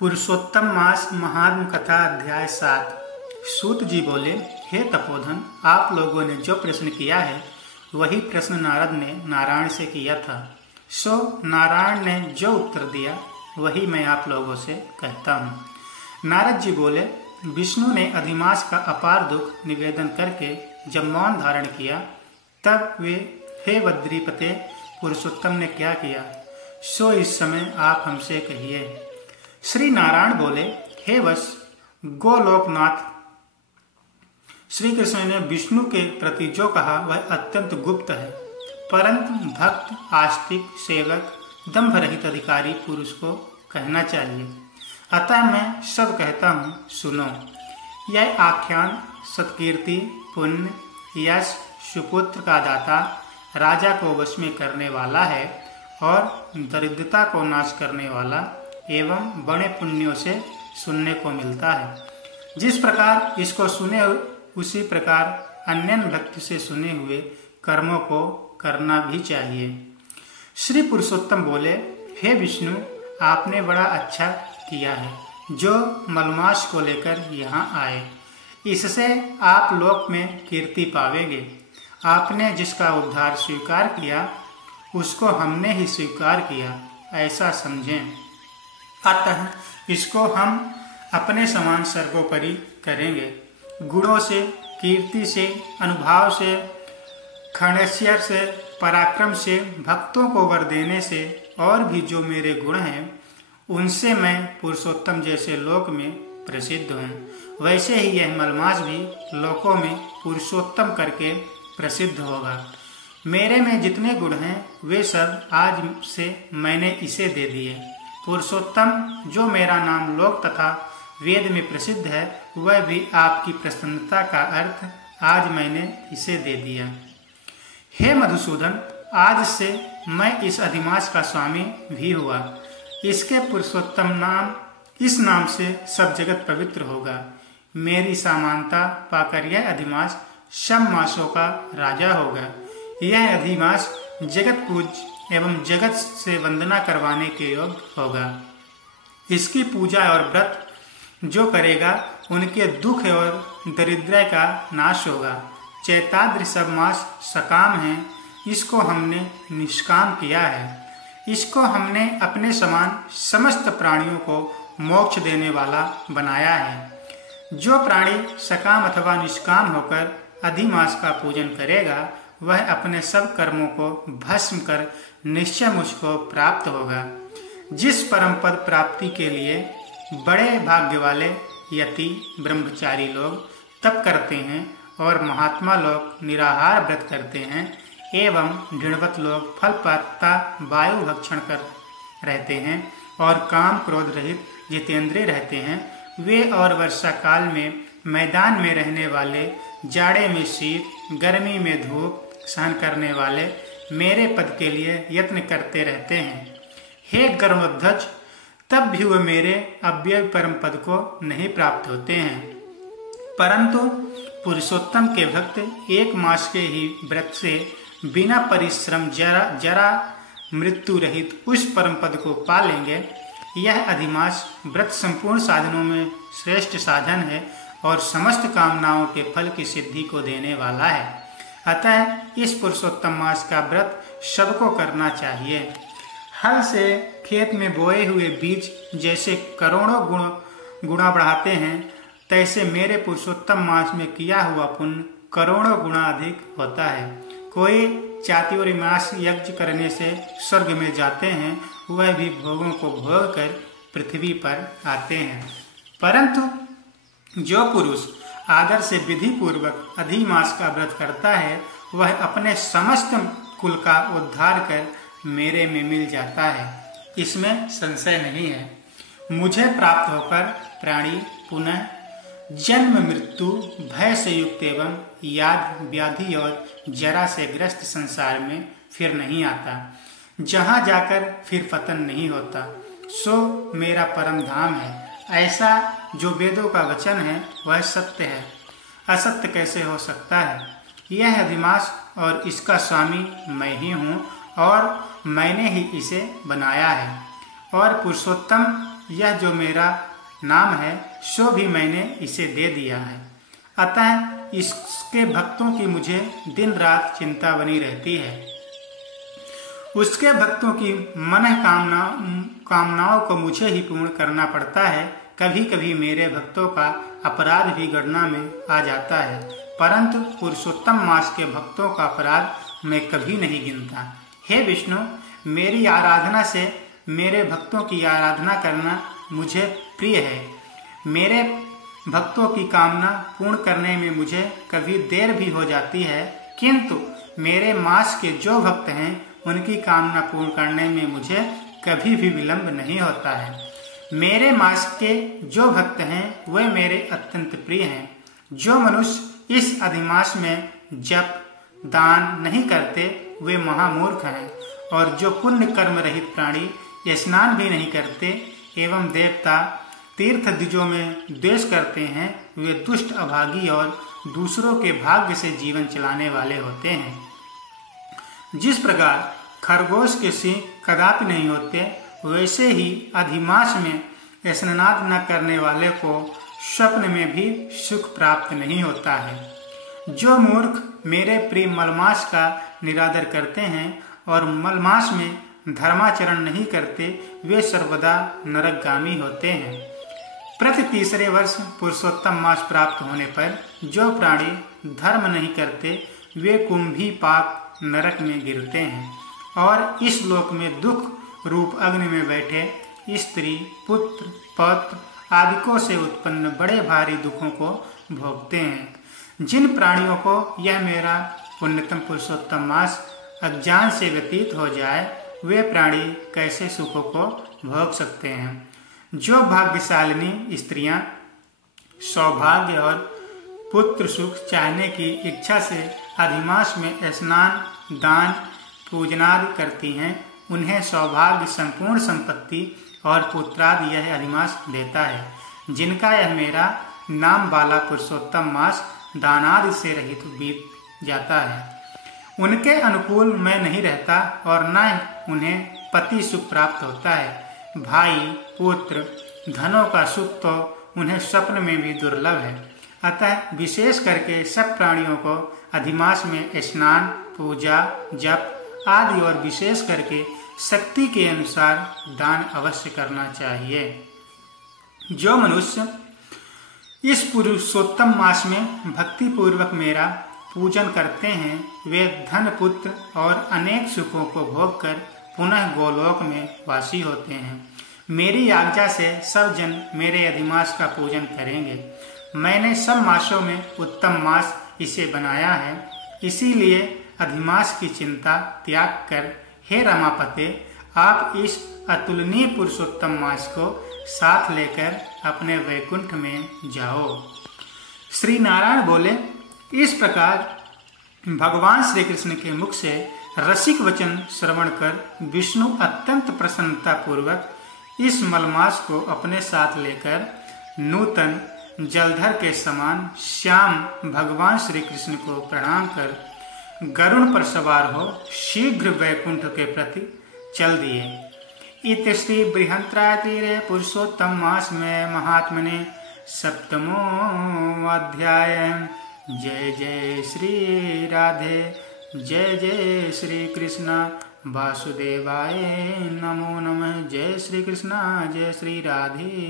पुरुषोत्तम मास महात्म कथा अध्याय 7। सूत जी बोले, हे तपोधन, आप लोगों ने जो प्रश्न किया है वही प्रश्न नारद ने नारायण से किया था। सो नारायण ने जो उत्तर दिया वही मैं आप लोगों से कहता हूँ। नारद जी बोले, विष्णु ने अधिमास का अपार दुख निवेदन करके जब मौन धारण किया तब वे, हे बद्रीपते, पुरुषोत्तम ने क्या किया सो इस समय आप हमसे कहिए। श्री नारायण बोले, हे वश गोलोकनाथ, श्री कृष्ण ने विष्णु के प्रति जो कहा वह अत्यंत गुप्त है, परंतु भक्त, आस्तिक, सेवक, दंभ रहित अधिकारी पुरुष को कहना चाहिए। अतः मैं सब कहता हूँ, सुनो। यह आख्यान सत्कीर्ति, पुण्य, यश, सुपुत्र का दाता, राजा को वश में करने वाला है और दरिद्रता को नाश करने वाला एवं बड़े पुण्यों से सुनने को मिलता है। जिस प्रकार इसको सुने उसी प्रकार अन्य भक्ति से सुने हुए कर्मों को करना भी चाहिए। श्री पुरुषोत्तम बोले, हे विष्णु, आपने बड़ा अच्छा किया है जो मलमास को लेकर यहाँ आए। इससे आप लोक में कीर्ति पावेंगे। आपने जिसका उद्धार स्वीकार किया उसको हमने ही स्वीकार किया, ऐसा समझें। अतः इसको हम अपने समान सर्वोपरि करेंगे। गुणों से, कीर्ति से, अनुभव से, खंडेश्वर से, पराक्रम से, भक्तों को वर देने से और भी जो मेरे गुण हैं उनसे मैं पुरुषोत्तम जैसे लोक में प्रसिद्ध हूँ। वैसे ही यह मलमास भी लोकों में पुरुषोत्तम करके प्रसिद्ध होगा। मेरे में जितने गुण हैं वे सब आज से मैंने इसे दे दिए। पुरुषोत्तम जो मेरा नाम लोक तथा वेद में प्रसिद्ध है वह भी आपकी प्रसन्नता का अर्थ आज मैंने इसे दे दिया। हे मधुसूदन, आज से मैं इस अधिमास का स्वामी भी हुआ। इसके पुरुषोत्तम नाम, इस नाम से सब जगत पवित्र होगा। मेरी समानता पाकर यह अधिमास सब मासों का राजा होगा। यह अधिमास जगत पूज एवं जगत से वंदना करवाने के योग्य होगा। इसकी पूजा और व्रत जो करेगा उनके दुख और दरिद्र का नाश होगा। चैताद्रि सब मास सकाम है, इसको हमने निष्काम किया है। इसको हमने अपने समान समस्त प्राणियों को मोक्ष देने वाला बनाया है। जो प्राणी सकाम अथवा निष्काम होकर अधिमास का पूजन करेगा वह अपने सब कर्मों को भस्म कर निश्चय मुझको प्राप्त होगा। जिस परम पद प्राप्ति के लिए बड़े भाग्य वाले यति ब्रह्मचारी लोग तप करते हैं और महात्मा लोग निराहार व्रत करते हैं एवं ढिणवत लोग फल पाता वायु भक्षण कर रहते हैं और काम क्रोध रहित जितेंद्रिय रहते हैं, वे और वर्षा काल में मैदान में रहने वाले, जाड़े में शीत, गर्मी में धूप सहन करने वाले मेरे पद के लिए यत्न करते रहते हैं। हे गर्मध्वज, तब भी वे मेरे अव्यय परम पद को नहीं प्राप्त होते हैं, परंतु पुरुषोत्तम के भक्त एक मास के ही व्रत से बिना परिश्रम जरा मृत्यु रहित उस परम पद को पा लेंगे। यह अधिमास व्रत संपूर्ण साधनों में श्रेष्ठ साधन है और समस्त कामनाओं के फल की सिद्धि को देने वाला है। अतः इस पुरुषोत्तम मास का व्रत सबको करना चाहिए। हल से खेत में बोए हुए बीज जैसे करोड़ों गुणा बढ़ाते हैं, तैसे मेरे पुरुषोत्तम मास में किया हुआ पुण्य करोड़ों गुणा अधिक होता है। कोई चातुर्मास यज्ञ करने से स्वर्ग में जाते हैं, वह भी भोगों को भोग कर पृथ्वी पर आते हैं। परंतु जो पुरुष आदर से विधि पूर्वक अधिमास का व्रत करता है वह अपने समस्त कुल का उद्धार कर मेरे में मिल जाता है, इसमें संशय नहीं है। मुझे प्राप्त होकर प्राणी पुनः जन्म मृत्यु भय से युक्त एवं याद व्याधि और जरा से ग्रस्त संसार में फिर नहीं आता, जहाँ जाकर फिर पतन नहीं होता, सो मेरा परम धाम है। ऐसा जो वेदों का वचन है वह सत्य है, असत्य कैसे हो सकता है। यह अधिमास और इसका स्वामी मैं ही हूँ और मैंने ही इसे बनाया है। और पुरुषोत्तम यह जो मेरा नाम है सो भी मैंने इसे दे दिया है। अतः इसके भक्तों की मुझे दिन रात चिंता बनी रहती है। उसके भक्तों की मन कामनाओं को मुझे ही पूर्ण करना पड़ता है। कभी कभी मेरे भक्तों का अपराध भी गणना में आ जाता है, परंतु पुरुषोत्तम मास के भक्तों का अपराध मैं कभी नहीं गिनता। हे विष्णु, मेरी आराधना से मेरे भक्तों की आराधना करना मुझे प्रिय है। मेरे भक्तों की कामना पूर्ण करने में मुझे कभी देर भी हो जाती है, किंतु मेरे मास के जो भक्त हैं उनकी कामना पूर्ण करने में मुझे कभी भी विलंब नहीं होता है। मेरे मास के जो भक्त हैं वे मेरे अत्यंत प्रिय हैं। जो मनुष्य इस अधिमास में जप दान नहीं करते वे महामूर्ख हैं, और जो पुण्य कर्म रहित प्राणी स्नान भी नहीं करते एवं देवता तीर्थ द्विजों में द्वेष करते हैं वे दुष्ट अभागी और दूसरों के भाग्य से जीवन चलाने वाले होते हैं। जिस प्रकार खरगोश के सिंह कदापि नहीं होते, वैसे ही अधिमास में स्नान न करने वाले को स्वप्न में भी सुख प्राप्त नहीं होता है। जो मूर्ख मेरे प्रिय मलमास का निरादर करते हैं और मलमास में धर्माचरण नहीं करते वे सर्वदा नरकगामी होते हैं। प्रति तीसरे वर्ष पुरुषोत्तम मास प्राप्त होने पर जो प्राणी धर्म नहीं करते वे कुंभी पाक नरक में गिरते हैं और इस लोक में दुख रूप अग्नि में बैठे स्त्री पुत्र पौत्र आदिकों से उत्पन्न बड़े भारी दुखों को भोगते हैं। जिन प्राणियों को यह मेरा पुण्यतम पुरुषोत्तम मास अज्ञान से व्यतीत हो जाए वे प्राणी कैसे सुखों को भोग सकते हैं। जो भाग्यशालिनी स्त्रियां सौभाग्य और पुत्र सुख चाहने की इच्छा से अधिमास में स्नान दान पूजनादि करती हैं उन्हें सौभाग्य संपूर्ण संपत्ति और पुत्रादि यह अधिमास देता है। जिनका यह मेरा नाम वाला पुरुषोत्तम मास दानादि से रहित बीत जाता है उनके अनुकूल मैं नहीं रहता और न उन्हें पति सुख प्राप्त होता है। भाई पुत्र धनों का सुख तो उन्हें स्वप्न में भी दुर्लभ है। अतः विशेष करके सब प्राणियों को अधिमास में स्नान पूजा जप आदि और विशेष करके शक्ति के अनुसार दान अवश्य करना चाहिए। जो मनुष्य इस पुरुषोत्तम मास में भक्ति पूर्वक मेरा पूजन करते हैं वे धन पुत्र और अनेक सुखों को भोग कर पुनः गोलोक में वासी होते हैं। मेरी आज्ञा से सब जन मेरे अधिमास का पूजन करेंगे। मैंने सब मासों में उत्तम मास इसे बनाया है, इसीलिए अधिमास की चिंता त्याग कर हे रमापते आप इस अतुलनीय पुरुषोत्तम मास को साथ लेकर अपने वैकुंठ में जाओ। श्री नारायण बोले, इस प्रकार भगवान श्री कृष्ण के मुख से रसिक वचन श्रवण कर विष्णु अत्यंत प्रसन्नता पूर्वक इस मलमास को अपने साथ लेकर नूतन जलधर के समान श्याम भगवान श्री कृष्ण को प्रणाम कर गरुड़ पर सवार हो शीघ्र वैकुंठ के प्रति चल दिए। इत श्री बृहंतराय तीरे पुरुषोत्तम मास में महात्मने सप्तमो अध्याय। जय जय श्री राधे जय जय श्री कृष्ण वासुदेवाय नमो नमः। जय श्री कृष्ण जय श्री राधे।